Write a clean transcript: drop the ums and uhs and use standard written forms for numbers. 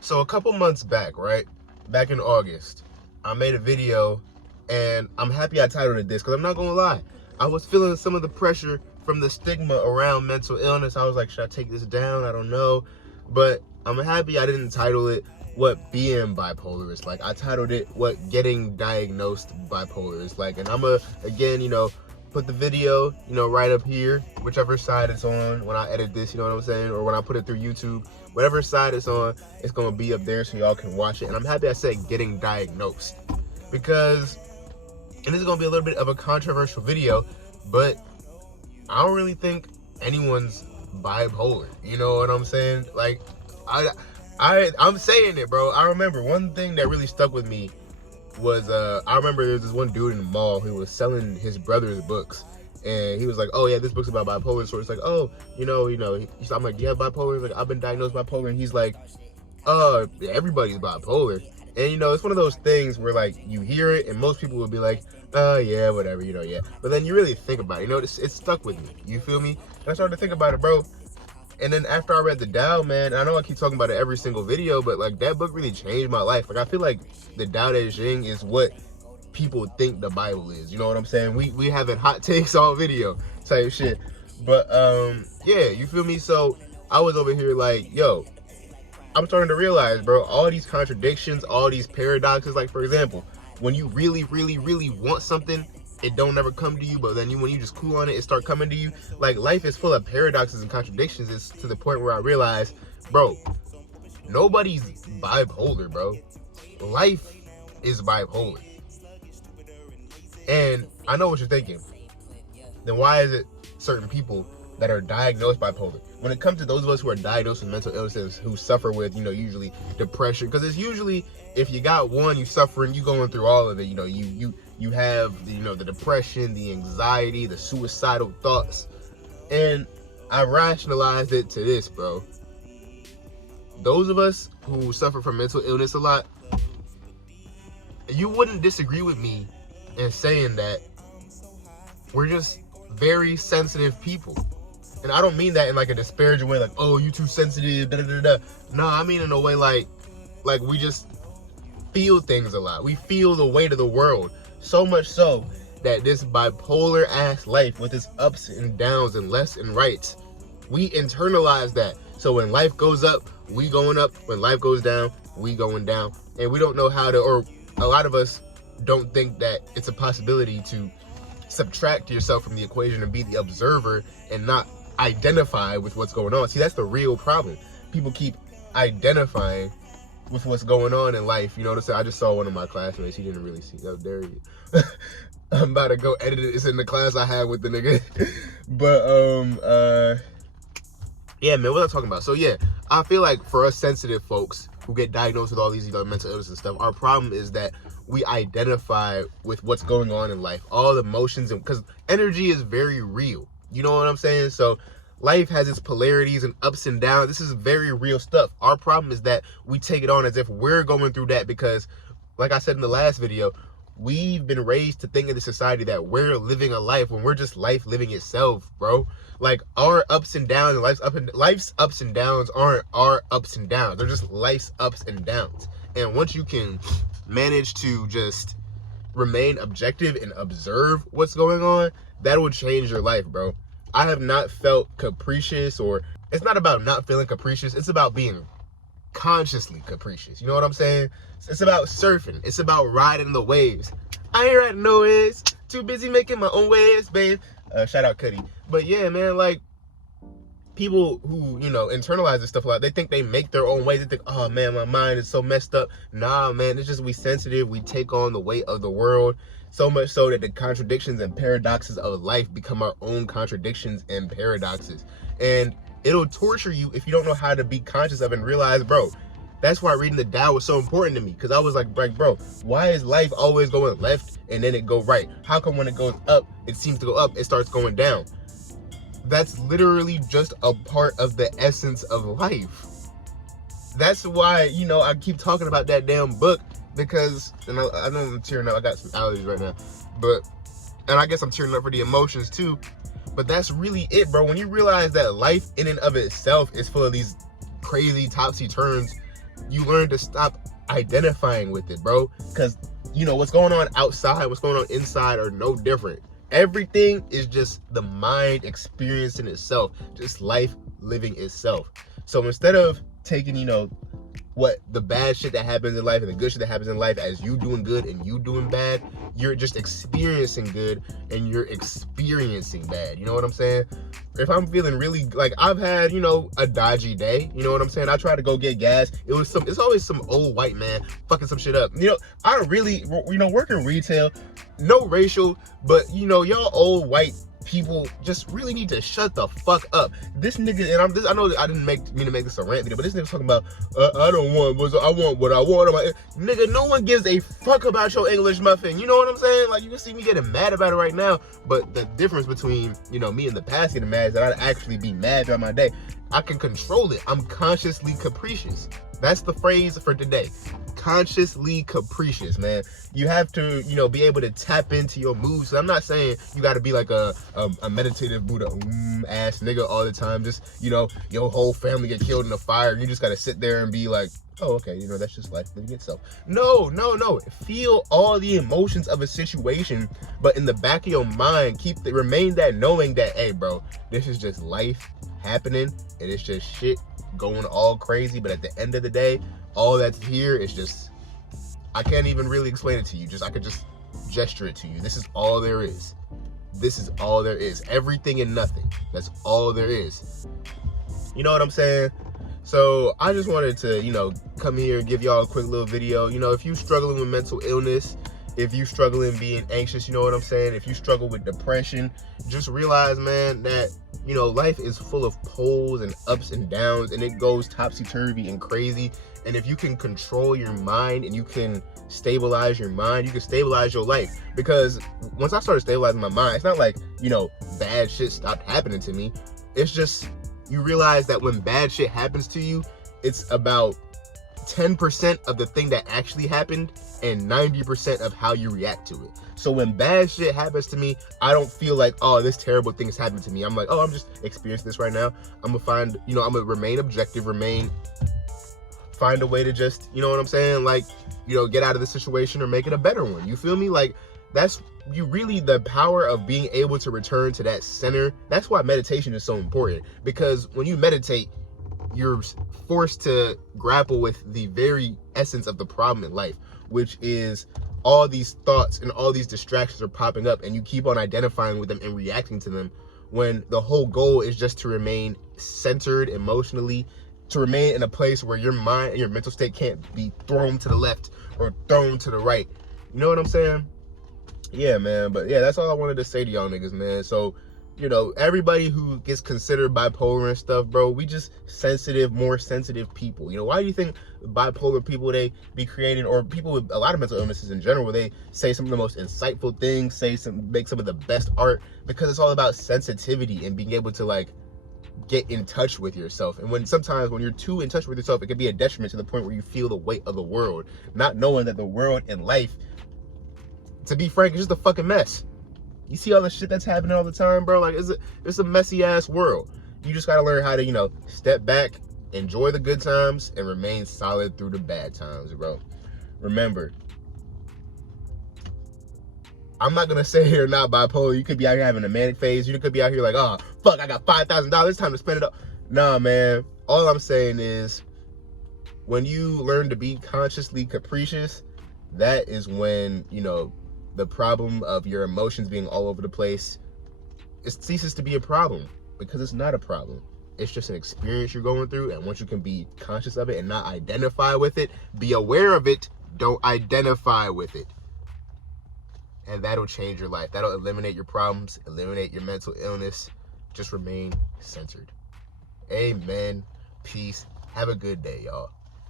So a couple months back, right? Back in August, I made a video and I'm happy I titled it this because I'm not gonna lie. I was feeling some of the pressure from the stigma around mental illness. I was like, should I take this down? I don't know. But I'm happy I didn't title it what being bipolar is like. I titled it what getting diagnosed bipolar is like. And I'm again, put the video, right up here, whichever side it's on when I edit this, you know what I'm saying? Or when I put it through YouTube, whatever side it's on, it's gonna be up there so y'all can watch it. And I'm happy I said getting diagnosed because, and this is gonna be a little bit of a controversial video, but I don't really think anyone's bipolar. You know what I'm saying? Like, I'm saying it, bro. I remember one thing that really stuck with me was I remember there was this one dude in the mall who was selling his brother's books, and he was like, oh yeah, this book's about bipolar. So it's like, oh, I'm like, do you have bipolar? He's like, I've been diagnosed bipolar. And he's like, everybody's bipolar. And it's one of those things where like you hear it and most people would be like, yeah, whatever, yeah. But then you really think about it, it stuck with me. You feel me? And I started to think about it, bro. And then after I read the Tao, man, I know I keep talking about it every single video, but like that book really changed my life. Like I feel like the Tao Te Ching is what people think the Bible is. You know what I'm saying? We having hot takes all video type shit. But yeah, you feel me? So I was over here like, yo, I'm starting to realize, bro, all these contradictions, all these paradoxes. Like for example, when you really, really, really want something, it don't never come to you, but then when you just cool on it, it start coming to you. Like life is full of paradoxes and contradictions. It's to the point where I realize, bro, nobody's bipolar, bro. Life is bipolar. And I know what you're thinking. Then why is it certain people that are diagnosed bipolar? When it comes to those of us who are diagnosed with mental illnesses, who suffer with, usually depression, because it's usually, if you got one, you suffering, you going through all of it. You have the depression, the anxiety, the suicidal thoughts. And I rationalized it to this, bro. Those of us who suffer from mental illness a lot, you wouldn't disagree with me in saying that we're just very sensitive people. And I don't mean that in like a disparaging way, like, oh, you too sensitive, da da da da. No, I mean in a way like we just feel things a lot. We feel the weight of the world. So much so that this bipolar ass life with its ups and downs and lefts and rights, we internalize that. So when life goes up, we going up. When life goes down, we going down. And we don't know how to, or a lot of us don't think that it's a possibility to subtract yourself from the equation and be the observer and not identify with what's going on. See, that's the real problem. People keep identifying with what's going on in life. You know what I'm saying? I just saw one of my classmates. He didn't really see. Oh, there you. I'm about to go edit it. It's in the class I had with the nigga. But yeah, man, what am I talking about? So yeah, I feel like for us sensitive folks who get diagnosed with all these mental illness and stuff, our problem is that we identify with what's going on in life, all the emotions, and because energy is very real. You know what I'm saying? So life has its polarities and ups and downs. This is very real stuff. Our problem is that we take it on as if we're going through that because, like I said in the last video, we've been raised to think in the society that we're living a life when we're just life living itself, bro. Like our ups and downs and life's ups and downs aren't our ups and downs. They're just life's ups and downs. And once you can manage to just remain objective and observe what's going on, that will change your life, bro. I have not felt capricious, or it's not about not feeling capricious. It's about being consciously capricious. You know what I'm saying? It's about surfing. It's about riding the waves. I ain't riding no waves. Too busy making my own waves, babe. Shout out Cuddy. But yeah, man, like people who, internalize this stuff a lot, they think they make their own way. They think, oh man, my mind is so messed up. Nah, man, it's just we sensitive. We take on the weight of the world. So much so that the contradictions and paradoxes of life become our own contradictions and paradoxes. And it'll torture you if you don't know how to be conscious of and realize, bro, that's why reading the Tao was so important to me. Because I was like, bro, why is life always going left and then it go right? How come when it goes up, it seems to go up, it starts going down? That's literally just a part of the essence of life. That's why, I keep talking about that damn book. Because, and I know I'm tearing up, I got some allergies right now, and I guess I'm tearing up for the emotions too, but that's really it, bro. When you realize that life in and of itself is full of these crazy topsy turns you learn to stop identifying with it, bro. Because, you know, what's going on outside, what's going on inside are no different. Everything is just the mind experiencing itself, just life living itself. So instead of taking, you know, what the bad shit that happens in life and the good shit that happens in life as you doing good and you doing bad, you're just experiencing good and you're experiencing bad. You know what I'm saying? If I'm feeling really, like, I've had, you know, a dodgy day, you know what I'm saying? I tried to go get gas. It's always some old white man fucking some shit up. You know, I really, you know, work in retail, no racial, but, you know, y'all old white people just really need to shut the fuck up. This nigga, and I know that I didn't mean to make this a rant video, but this nigga's talking about, I want what I want. Nigga, no one gives a fuck about your English muffin. You know what I'm saying? Like, you can see me getting mad about it right now, but the difference between, you know, me in the past getting mad is that I'd actually be mad throughout my day. I can control it. I'm consciously capricious. That's the phrase for today. Consciously capricious, man. You have to, you know, be able to tap into your moods. So I'm not saying you got to be like a meditative Buddha ass nigga all the time. Just, you know, your whole family get killed in a fire. You just got to sit there and be like, oh, okay, you know, that's just life living itself. No. Feel all the emotions of a situation, but in the back of your mind, remain that knowing that, hey, bro, this is just life happening, and it's just shit going all crazy. But at the end of the day, all that's here is just, I can't even really explain it to you. I could just gesture it to you. This is all there is. This is all there is. Everything and nothing. That's all there is. You know what I'm saying? So I just wanted to, you know, come here and give y'all a quick little video. You know, if you're struggling with mental illness, if you're struggling being anxious, you know what I'm saying? If you struggle with depression, just realize, man, that, you know, life is full of poles and ups and downs, and it goes topsy-turvy and crazy. And if you can control your mind and you can stabilize your mind, you can stabilize your life. Because once I started stabilizing my mind, it's not like, you know, bad shit stopped happening to me. It's just, you realize that when bad shit happens to you, it's about 10% of the thing that actually happened and 90% of how you react to it. So when bad shit happens to me, I don't feel like, oh, this terrible thing is happening to me. I'm like, oh, I'm just experiencing this right now. I'm gonna remain objective, find a way to just, you know what I'm saying? Like, you know, get out of the situation or make it a better one. You feel me? Like, that's the power of being able to return to that center. That's why meditation is so important, because when you meditate, you're forced to grapple with the very essence of the problem in life, which is all these thoughts and all these distractions are popping up, and you keep on identifying with them and reacting to them, when the whole goal is just to remain centered emotionally, to remain in a place where your mind and your mental state can't be thrown to the left or thrown to the right. You know what I'm saying? Yeah, man. But yeah, that's all I wanted to say to y'all niggas, man. So, you know, everybody who gets considered bipolar and stuff, bro, we just more sensitive people. You know, why do you think bipolar people, they be creating, or people with a lot of mental illnesses in general, they say some of the most insightful things, make some of the best art? Because it's all about sensitivity and being able to, like, get in touch with yourself. And sometimes when you're too in touch with yourself, it can be a detriment to the point where you feel the weight of the world, not knowing that the world and life, to be frank, is just a fucking mess. You see all the shit that's happening all the time, bro? Like, it's a messy ass world. You just gotta learn how to, you know, step back, enjoy the good times, and remain solid through the bad times, bro. Remember, I'm not gonna say you're not bipolar. You could be out here having a manic phase. You could be out here like, oh, fuck, I got $5,000. It's time to spend it up. Nah, man. All I'm saying is, when you learn to be consciously capricious, that is when, you know, the problem of your emotions being all over the place, it ceases to be a problem, because it's not a problem. It's just an experience you're going through. And once you can be conscious of it and not identify with it, be aware of it, don't identify with it. And that'll change your life. That'll eliminate your problems, eliminate your mental illness. Just remain centered. Amen. Peace. Have a good day, y'all.